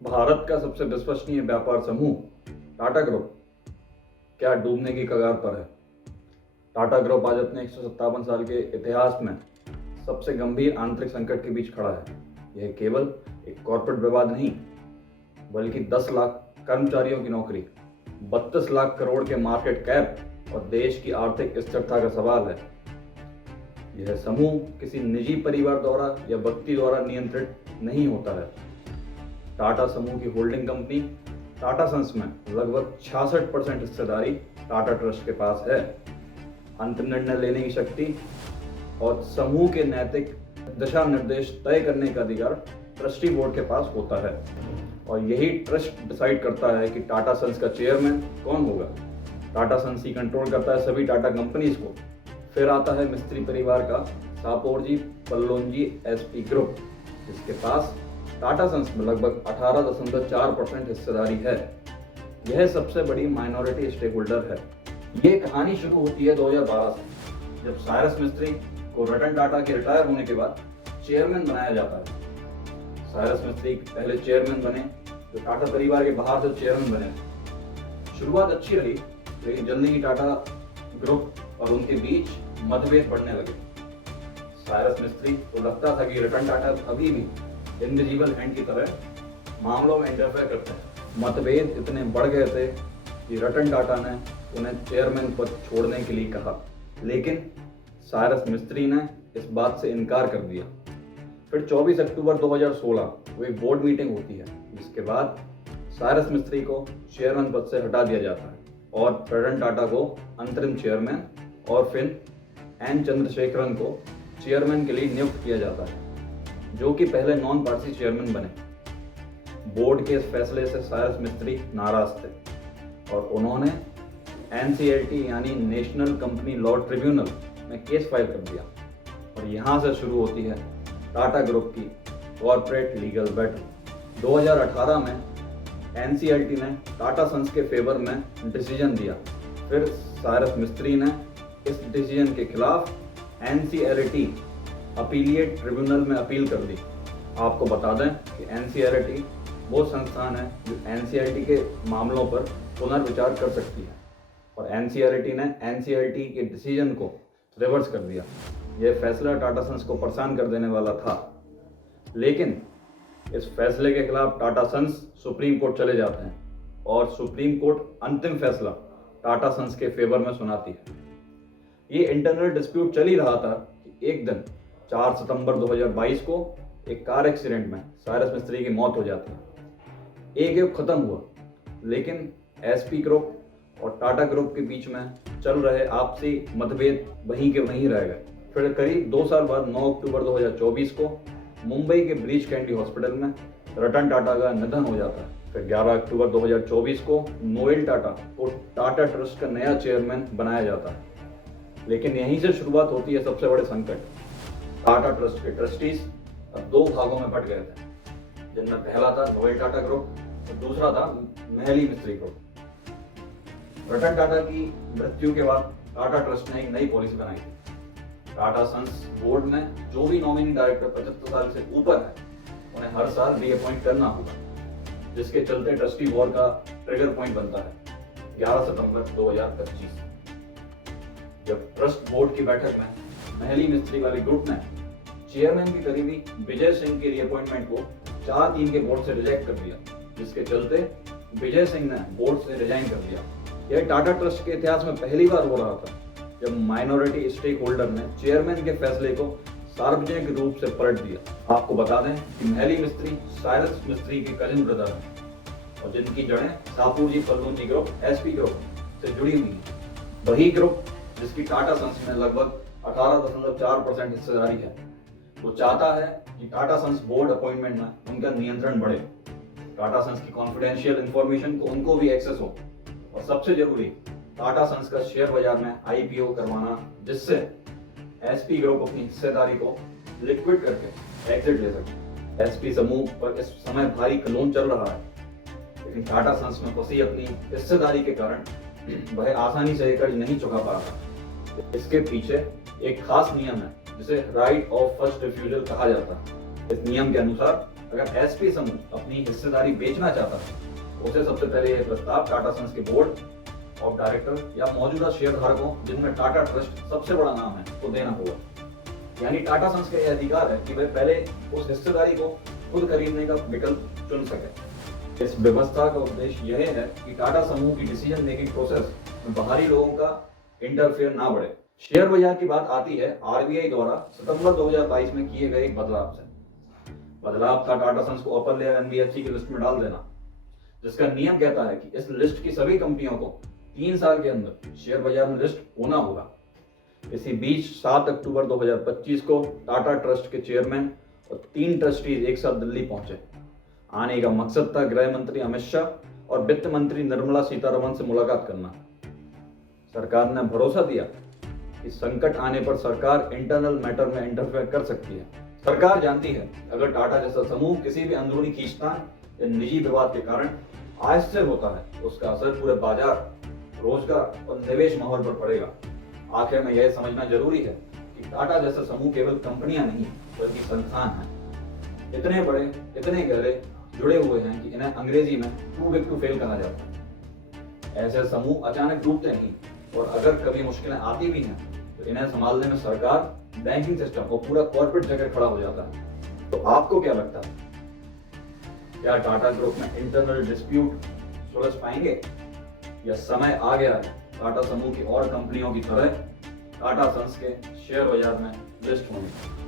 भारत का सबसे विश्वसनीय व्यापार समूह टाटा ग्रुप क्या डूबने की कगार पर है। टाटा ग्रुप आज अपने 157 साल के इतिहास में सबसे गंभीर आंतरिक संकट के बीच खड़ा है। यह केवल एक कॉर्पोरेट विवाद नहीं, बल्कि 10 लाख कर्मचारियों की नौकरी, 32 लाख करोड़ के मार्केट कैप और देश की आर्थिक स्थिरता का सवाल है। यह समूह किसी निजी परिवार द्वारा या व्यक्ति द्वारा नियंत्रित नहीं होता है। टाटा समूह की होल्डिंग कंपनी टाटा सन्स में लगभग 66% हिस्सेदारी टाटा ट्रस्ट के पास है। अंतिम निर्णय लेने की शक्ति और समूह के नैतिक दिशा निर्देश तय करने का अधिकार ट्रस्टी बोर्ड के पास होता है और यही ट्रस्ट डिसाइड करता है कि टाटा सन्स का चेयरमैन कौन होगा। टाटा सन्स ही कंट्रोल करता है सभी टाटा कंपनीज को। फिर आता है मिस्त्री परिवार का सापोरजी पल्लोंजी एसपी ग्रुप, जिसके पास टाटा सन्स में लगभग 18.4% हिस्सेदारी है। यह सबसे बड़ी माइनॉरिटी स्टेक होल्डर है। ये कहानी शुरू होती है 2012 से, जब साइरस मिस्त्री को रतन टाटा के रिटायर होने के बाद चेयरमैन बनाया जाता है। साइरस मिस्त्री पहले चेयरमैन बने, जो टाटा परिवार के बाहर से चेयरमैन बने। शुरुआत अच्छी रही, लेकिन जल्दी ही टाटा ग्रुप और उनके बीच मतभेद बढ़ने लगे। साइरस मिस्त्री को लगता था कि रतन टाटा अभी भी इनविजिबल हैंड की तरह मामलों में इंटरफेयर करते हैं। मतभेद इतने बढ़ गए थे कि रतन टाटा ने उन्हें चेयरमैन पद छोड़ने के लिए कहा, लेकिन साइरस मिस्त्री ने इस बात से इनकार कर दिया। फिर 24 अक्टूबर 2016 को एक बोर्ड मीटिंग होती है, जिसके बाद साइरस मिस्त्री को चेयरमैन पद से हटा दिया जाता है और रतन टाटा को अंतरिम चेयरमैन और फिर एन चंद्रशेखरन को चेयरमैन के लिए नियुक्त किया जाता है, जो कि पहले नॉन पार्टी चेयरमैन बने। बोर्ड के इस फैसले से साइरस मिस्त्री नाराज थे और उन्होंने एनसीएलटी यानी नेशनल कंपनी लॉ ट्रिब्यूनल में केस फाइल कर दिया और यहाँ से शुरू होती है टाटा ग्रुप की कॉर्पोरेट लीगल बैटल। 2018 में एनसीएलटी ने टाटा सन्स के फेवर में डिसीजन दिया। फिर साइरस मिस्त्री ने इस डिसीजन के खिलाफ एनसीएलटी अपीलिएट ट्रिब्यूनल में अपील कर दी। आपको बता दें कि एनसीएलटी वो संस्थान है जो एनसीएलटी के मामलों पर पुनर्विचार कर सकती है और एनसीएलटी ने एनसीएलटी के डिसीजन को रिवर्स कर दिया। यह फैसला टाटा सन्स को परेशान कर देने वाला था, लेकिन इस फैसले के खिलाफ टाटा सन्स सुप्रीम कोर्ट चले जाते हैं और सुप्रीम कोर्ट अंतिम फैसला टाटा सन्स के फेवर में सुनाती है। ये इंटरनल डिस्प्यूट चल ही रहा था कि एक दिन 4 सितंबर 2022 को एक कार एक्सीडेंट में साइरस मिस्त्री की मौत हो जाती है। एक युग खत्म हुआ, लेकिन एसपी ग्रुप और टाटा ग्रुप के बीच में चल रहे आपसी मतभेद वहीं के वहीं रह गए। फिर करीब 2 साल बाद 9 अक्टूबर 2024 को मुंबई के ब्रीच कैंडी हॉस्पिटल में रतन टाटा का निधन हो जाता है। फिर 11 अक्टूबर 2024 को नोएल टाटा को टाटा ट्रस्ट का नया चेयरमैन बनाया जाता है। लेकिन यहीं से शुरुआत होती है सबसे बड़े संकट। टाटा ट्रस्ट के ट्रस्टीज अब 2 भागों में बट गए थे, जिनमें पहला था नोएल टाटा ग्रुप और दूसरा था महली मिस्त्री ग्रुप। रतन टाटा की मृत्यु के बाद टाटा ट्रस्ट ने एक नई पॉलिसी बनाई थी। टाटा सन्स बोर्ड में जो भी नॉमिनी डायरेक्टर 75 साल से ऊपर है, उन्हें हर साल रीअपॉइंट करना होगा, जिसके चलते ट्रस्टी बोर्ड का ट्रिगर पॉइंट बनता है 11 सितंबर 2025। जब ट्रस्ट बोर्ड की बैठक में महली मिस्त्री वाले ग्रुप ने चेयरमैन की करीबी विजय सिंह के रीअपॉइंटमेंट को 4-3 के वोट से रिजेक्ट कर दिया, जिसके चलते विजय सिंह ने बोर्ड से रिजाइन कर दिया। यह टाटा ट्रस्ट के इतिहास में पहली बार हो रहा था जब माइनॉरिटी स्टेक होल्डर ने चेयरमैन के फैसले को सार्वजनिक रूप से पलट दिया। आपको बता दें कि महली मिस्त्री साइरस मिस्त्री के कजिन ब्रदर हैं और जिनकी जड़ें सापूजी पल्लोंजी ग्रुप एसपी ग्रुप से जुड़ी हुई हैं। वही ग्रुप जिसकी टाटा सन्स में लगभग 18.4% हिस्सेदारी है, वो चाहता है कि टाटा सन्स बोर्ड अपॉइंटमेंट में उनका नियंत्रण बढ़े, टाटा सन्स की कॉन्फिडेंशियल इंफॉर्मेशन को उनको भी एक्सेस हो और सबसे जरूरी टाटा सन्स का शेयर बाजार में आईपीओ करवाना, जिससे एसपी ग्रुप अपनी हिस्सेदारी को लिक्विड करके एग्जिट ले सके। एसपी समूह पर इस समय भारी क्लोन चल रहा है, लेकिन टाटा सन्स में फंसी अपनी हिस्सेदारी के कारण वह आसानी से कर्ज नहीं चुका पा रहा। इसके पीछे एक खास नियम है जिसे राइट ऑफ फर्स्ट रिफ्यूजल कहा जाता है। इस नियम के अनुसार अगर एसपी समूह अपनी हिस्सेदारी बेचना चाहता है तो उसे सबसे पहले यह प्रस्ताव टाटा सन्स के बोर्ड ऑफ डायरेक्टर या मौजूदा शेयरधारकों जिनमें टाटा ट्रस्ट सबसे बड़ा नाम है को देना होगा। यानी टाटा सन्स का यह अधिकार है कि वह पहले उस हिस्सेदारी को खुद खरीदने का विकल्प चुन सके। इस व्यवस्था का उद्देश्य यह है कि टाटा समूह की डिसीजन मेकिंग प्रोसेस में बाहरी लोगों का इंटरफेयर ना बढ़े। शेयर बाजार की बात आती है आरबीआई द्वारा सितंबर 2022 में किए गए एक बदलाव से। बदलाव था टाटा सन्स को अपर लेयर एनबीएफसी की लिस्ट में डाल देना, जिसका नियम कहता है कि इस लिस्ट की सभी कंपनियों को 3 साल के अंदर शेयर बाजार में लिस्ट होना होगा। इसी बीच 7 अक्टूबर 2025 को टाटा ट्रस्ट के चेयरमैन और 3 ट्रस्टीज एक साथ दिल्ली पहुंचे। आने का मकसद था गृह मंत्री अमित शाह और वित्त मंत्री निर्मला सीतारमण से मुलाकात करना। सरकार ने भरोसा दिया कि संकट आने पर सरकार इंटरनल मैटर में इंटरफेयर कर सकती है। सरकार जानती है अगर टाटा जैसा समूह किसी भी अंदरूनी खींचतान या निजी विवाद के कारण अस्थिर होता है तो उसका असर पूरे बाजार, रोजगार और निवेश माहौल पर पड़ेगा। आखिर में यह समझना जरूरी है कि टाटा जैसा समूह केवल कंपनियां नहीं बल्कि संस्थान है। इतने बड़े, इतने गहरे जुड़े हुए हैं कि इन्हें अंग्रेजी में टू बिग टू फेल कहा जाता है। ऐसे समूह अचानक डूबते नहीं और अगर कभी मुश्किलें आती भी हैं तो इन्हें संभालने में सरकार, बैंकिंग सिस्टम और पूरा कॉर्पोरेट जगत खड़ा हो जाता है। तो आपको क्या लगता है, क्या टाटा ग्रुप में इंटरनल डिस्प्यूट सुलझ पाएंगे या समय आ गया है टाटा समूह की और कंपनियों की तरह टाटा सन्स के शेयर बाजार में लिस्ट होने?